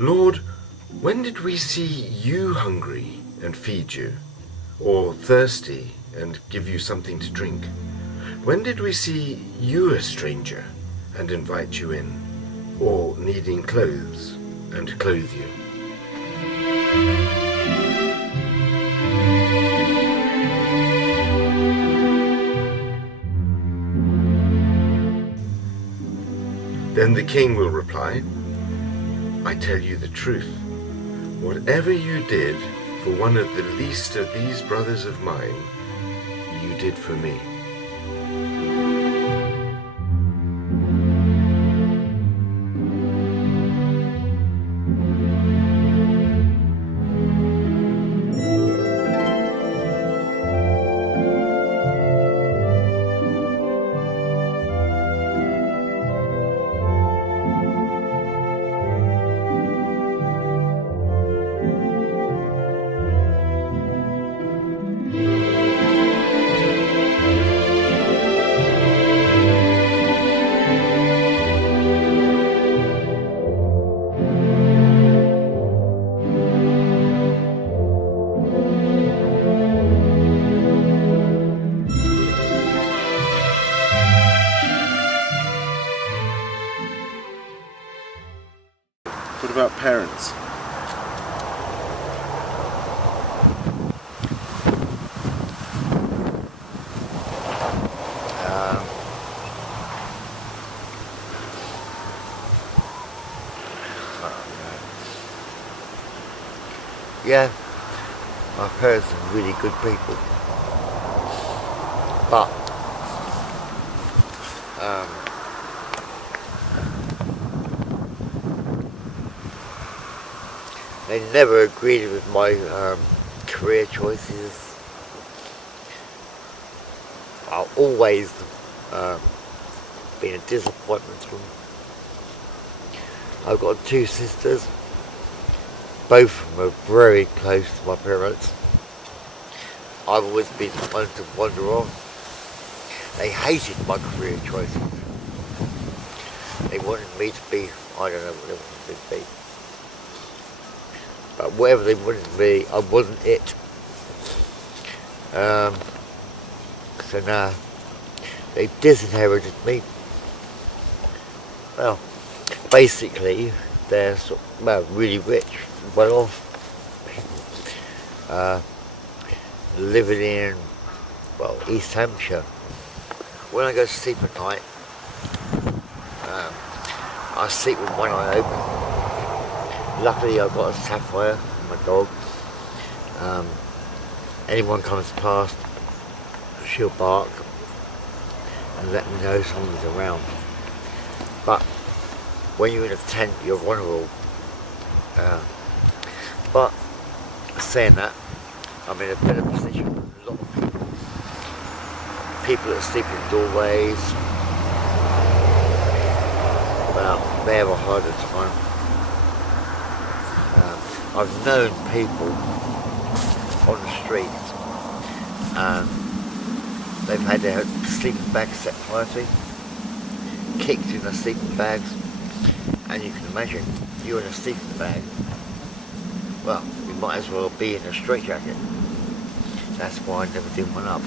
Lord, when did we see you hungry and feed you, or thirsty and give you something to drink? When did we see you a stranger and invite you in, or needing clothes and clothe you? Then the king will reply, I tell you the truth. Whatever you did for one of the least of these brothers of mine, you did for me. What about parents? Yeah, my parents are really good people, but they never agreed with my career choices. I've always been a disappointment to them. I've got two sisters. Both of them are very close to my parents. I've always been the one to wander off. They hated my career choices. They wanted me to be, I don't know what they wanted me to be. But whatever they wanted to be, I wasn't it. So now, they disinherited me. Well, basically, they're really rich, well off people, living in, East Hampshire. When I go to sleep at night, I sleep with one eye open. Luckily I've got a Sapphire, my dog. Anyone comes past, she'll bark and let me know someone's around. But when you're in a tent, you're vulnerable. But saying that, I'm in a better position than a lot of people. People that sleep in doorways, they have a harder time. I've known people on the streets and they've had their sleeping bags set fire to, kicked in their sleeping bags, and you can imagine, you're in a sleeping bag, well, you might as well be in a straitjacket. That's why I never do one up.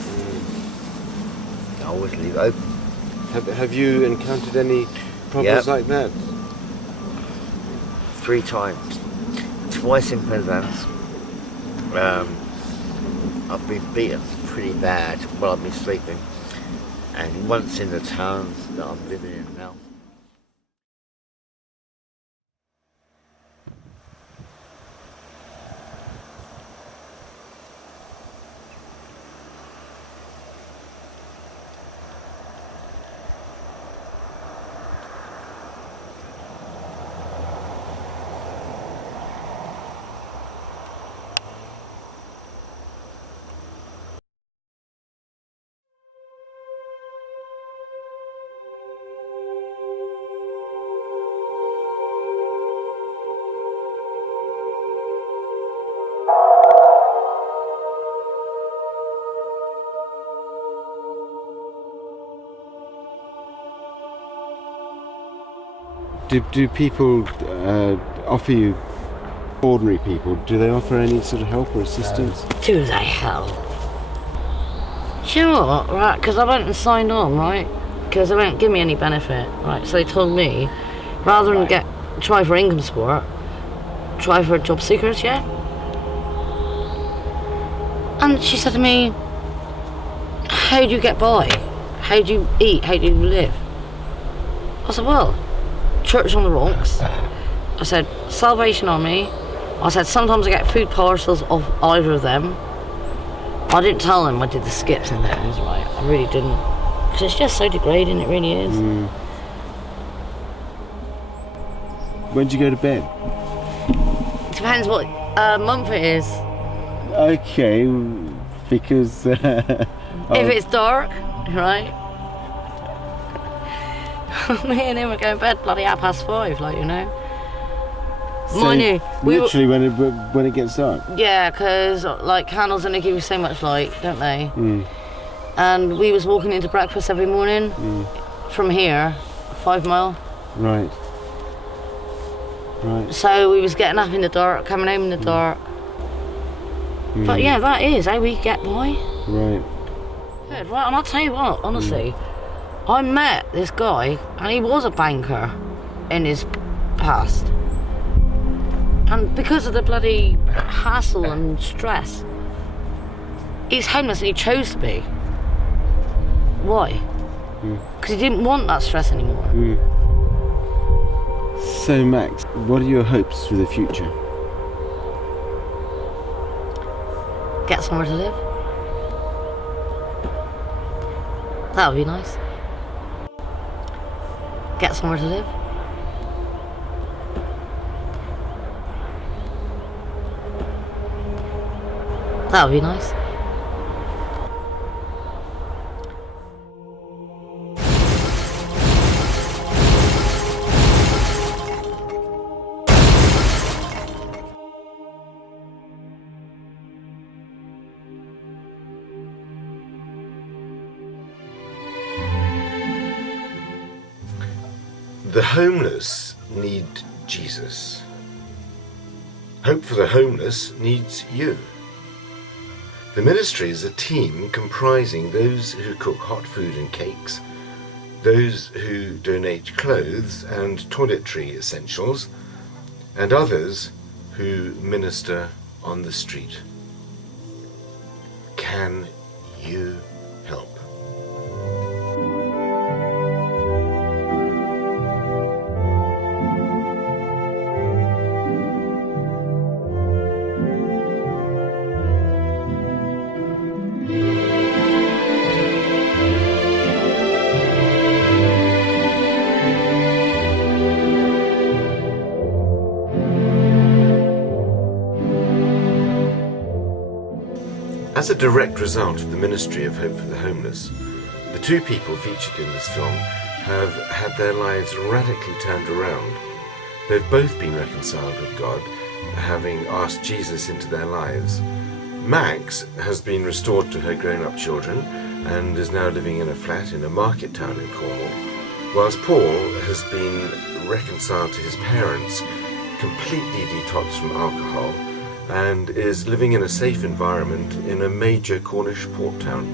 I always leave it open. Have you encountered any problems like that? 3 times. Twice in Penzance. I've been beaten pretty bad while I've been sleeping. And once in the town that I'm living in now. Do people offer you, ordinary people, do they offer any sort of help or assistance? Do they hell? Do you know what, right, because I went and signed on, right, because they won't give me any benefit, right, so they told me, rather than try for income support, try for job seekers, yeah? And she said to me, how do you get by? How do you eat? How do you live? I said, well, church on the rocks. I said, Salvation Army. I said, sometimes I get food parcels of either of them. I didn't tell them I did the skips and things, right? I really didn't. Because it's just so degrading, it really is. When do you go to bed? Depends what month it is. Okay, because... If it's dark, right? Me and him were going to bed bloody 5:30, like, you know. So Mind you, literally when it gets dark? Yeah, because like candles only give you so much light, don't they? And we was walking into breakfast every morning from here, 5 mile. Right. Right. So we was getting up in the dark, coming home in the dark. But yeah, that is how we get by. Right. Good, right, and I'll tell you what, honestly, I met this guy, and he was a banker in his past. And because of the bloody hassle and stress, he's homeless and he chose to be. Why? Because he didn't want that stress anymore. So Max, what are your hopes for the future? Get somewhere to live. That would be nice. Get somewhere to live. That would be nice. The homeless need Jesus. Hope for the homeless needs you. The ministry is a team comprising those who cook hot food and cakes, those who donate clothes and toiletry essentials, and others who minister on the street. Can you help? As a direct result of the ministry of Hope for the Homeless, the two people featured in this film have had their lives radically turned around. They've both been reconciled with God, having asked Jesus into their lives. Max has been restored to her grown-up children and is now living in a flat in a market town in Cornwall, whilst Paul has been reconciled to his parents, completely detoxed from alcohol, and is living in a safe environment in a major Cornish port town.